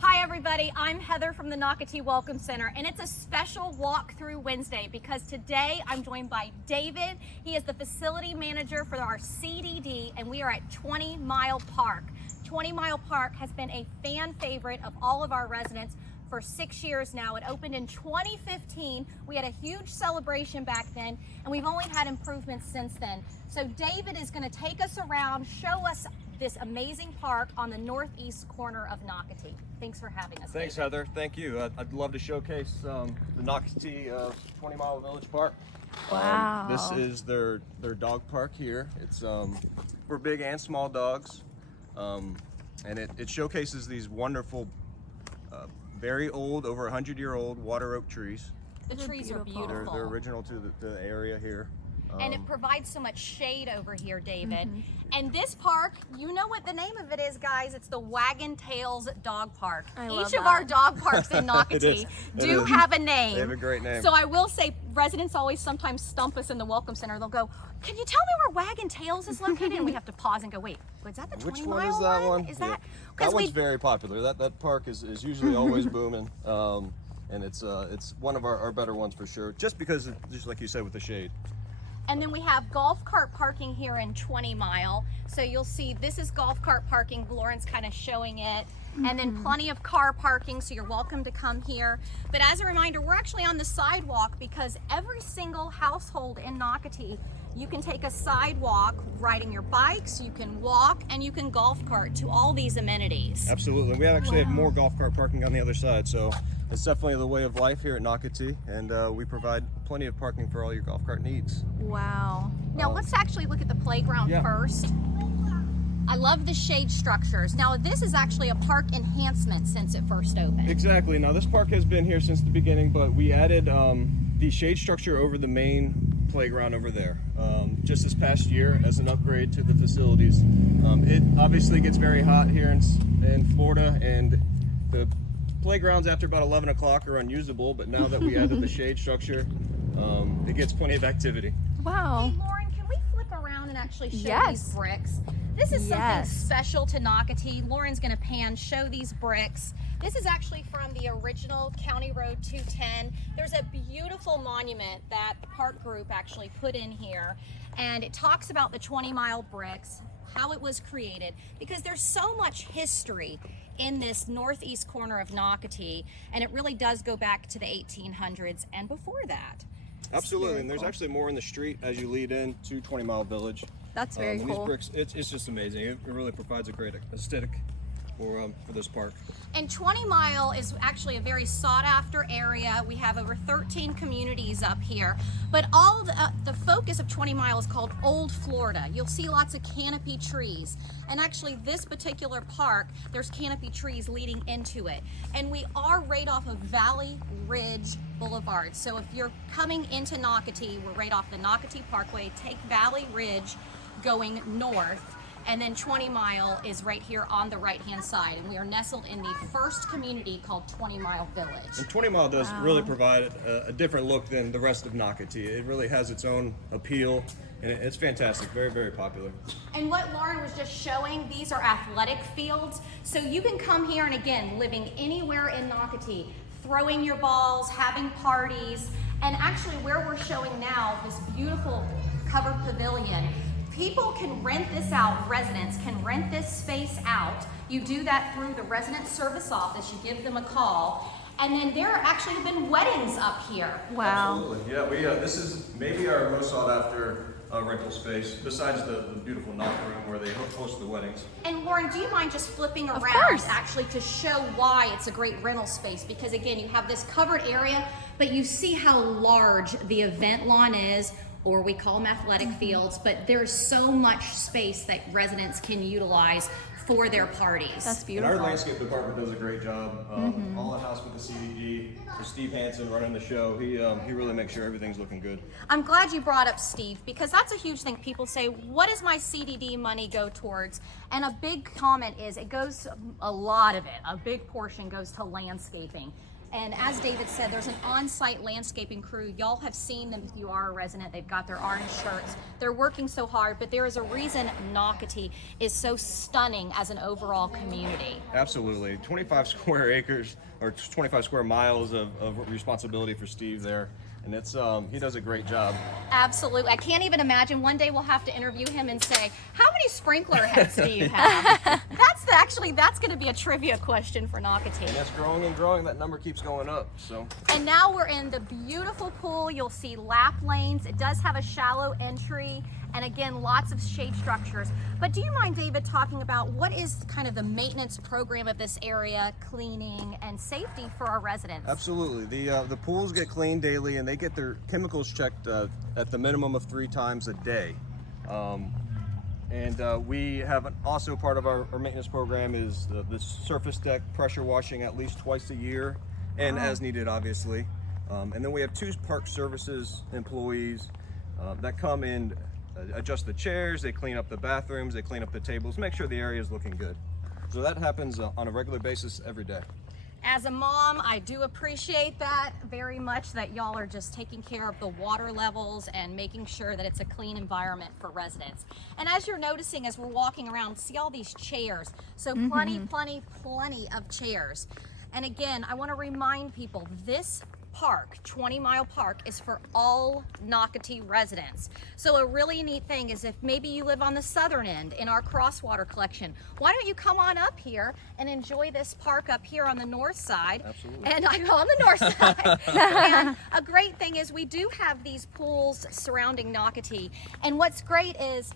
Hi everybody, I'm Heather from the Nocatee Welcome Center, and it's a special walkthrough Wednesday because today I'm joined by David. He is the facility manager for our CDD, and we are at 20 Mile Park. 20 Mile Park has been a fan favorite of all of our residents for 6 years now. It opened in 2015. We had a huge celebration back then, and we've only had improvements since then. So David is going to take us around, show us this amazing park on the northeast corner of Nocatee. Thanks for having us. Thanks, David. Heather. Thank you. I'd love to showcase the Nocatee 20 Mile Village Park. Wow. This is their dog park here. It's for big and small dogs, and it showcases these wonderful, very old, over 100-year-old water oak trees. The trees are beautiful. They're original to the area here. And it provides so much shade over here, David. And this park, you know what the name of it is, guys. It's the Wagon Tails Dog Park. Each of our dog parks in Nocatee do have a name. They have a great name. So I will say, residents always sometimes stump us in the Welcome Center. They'll go, "Can you tell me where Wagon Tails is located?" And we have to pause and go, "Wait, was that the 20 Which Mile one is that one? Is that? That one's very popular. That park is usually always booming. And it's one of our better ones for sure, just because, just like you said, with the shade. And then we have golf cart parking here in 20 Mile. So you'll see this is golf cart parking. Lauren's kind of showing it. And then plenty of car parking, so you're welcome to come here. But as a reminder, we're actually on the sidewalk because every single household in Nocatee, you can take a sidewalk riding your bikes, you can walk, and you can golf cart to all these amenities. Absolutely. We actually have more golf cart parking on the other side, so it's definitely the way of life here at Nocatee, and we provide plenty of parking for all your golf cart needs. Wow. Now let's actually look at the playground first. I love the shade structures. Now this is actually a park enhancement since it first opened. Exactly. Now this park has been here since the beginning, but we added the shade structure over the main playground over there just this past year as an upgrade to the facilities. It obviously gets very hot here in Florida, and the playgrounds after about 11 o'clock are unusable, but now that we added the shade structure, it gets plenty of activity. Wow. Hey Lauren, can we flip around and actually show these bricks? This is something special to Nocatee. Lauren's gonna show these bricks. This is actually from the original County Road 210. There's a beautiful monument that the park group actually put in here, and it talks about the 20 Mile bricks, how it was created, because there's so much history in this northeast corner of Nocatee, and it really does go back to the 1800s and before that. Absolutely, and there's actually more in the street as you lead in to 20 Mile Village. That's very cool. These bricks, it's just amazing. It really provides a great aesthetic for this park. And 20 Mile is actually a very sought after area. We have over 13 communities up here, but all the focus of 20 Mile is called Old Florida. You'll see lots of canopy trees, and actually this particular park, there's canopy trees leading into it, and we are right off of Valley Ridge Boulevard. So if you're coming into Nocatee, we're right off the Nocatee Parkway. Take Valley Ridge going north, and then 20 Mile is right here on the right-hand side, and we are nestled in the first community called 20 Mile Village. And 20 Mile does really provide a different look than the rest of Nocatee. It really has its own appeal, and it's fantastic, very, very popular. And what Lauren was just showing, these are athletic fields, so you can come here and again, living anywhere in Nocatee, throwing your balls, having parties, and actually where we're showing now, this beautiful covered pavilion, people can rent this out, residents can rent this space out. You do that through the resident service office, you give them a call, and then there actually have been weddings up here. Wow. Absolutely, yeah. This is maybe our most sought after rental space, besides the beautiful knock room where they host the weddings. And Lauren, do you mind just flipping around actually to show why it's a great rental space? Because again, you have this covered area, but you see how large the event lawn is, or we call them athletic fields, but there's so much space that residents can utilize for their parties. That's beautiful. And our landscape department does a great job. All in house with the CDD. For Steve Hansen running the show, he really makes sure everything's looking good. I'm glad you brought up Steve, because that's a huge thing. People say, what does my CDD money go towards? And a big comment is it goes, a lot of it, a big portion goes to landscaping. And as David said, there's an on-site landscaping crew. Y'all have seen them if you are a resident. They've got their orange shirts. They're working so hard, but there is a reason Nocatee is so stunning as an overall community. Absolutely. 25 square acres or 25 square miles of responsibility for Steve there. And it's he does a great job. Absolutely. I can't even imagine. One day we'll have to interview him and say, how many sprinkler heads do you have? That's going to be a trivia question for Nocatee. And that's growing and growing. That number keeps going up. So. And now we're in the beautiful pool. You'll see lap lanes. It does have a shallow entry, and again, lots of shade structures. But do you mind, David, talking about what is kind of the maintenance program of this area, cleaning and safety for our residents? Absolutely. The pools get cleaned daily, and they get their chemicals checked at the minimum of 3 times a day. We have also part of our maintenance program is the surface deck pressure washing at least twice a year, and as needed, obviously. And then we have 2 park services employees that come in, adjust the chairs, they clean up the bathrooms, they clean up the tables, make sure the area is looking good. So that happens on a regular basis every day. As a mom, I do appreciate that very much, that y'all are just taking care of the water levels and making sure that it's a clean environment for residents. And as you're noticing as we're walking around, see all these chairs. So plenty of chairs. And again, I want to remind people, this park, 20 Mile Park, is for all Nocatee residents. So a really neat thing is if maybe you live on the southern end in our crosswater collection, why don't you come on up here and enjoy this park up here on the north side? Absolutely. And I go on the north side. And a great thing is we do have these pools surrounding Nocatee. And what's great is,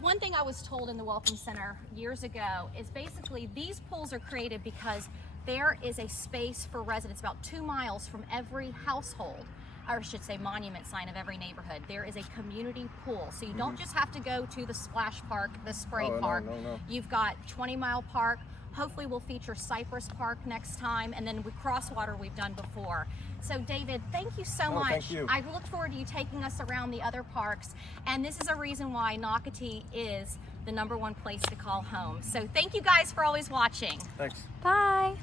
one thing I was told in the Welcome Center years ago is basically these pools are created because there is a space for residents about 2 miles from every household, or I should say monument sign of every neighborhood. There is a community pool. So you don't just have to go to the splash park, the spray park. No. You've got 20 Mile Park. Hopefully we'll feature Cypress Park next time, and then with Crosswater we've done before. So David, thank you so much. Thank you. I look forward to you taking us around the other parks, and this is a reason why Nocatee is the #1 place to call home. So thank you guys for always watching. Thanks. Bye.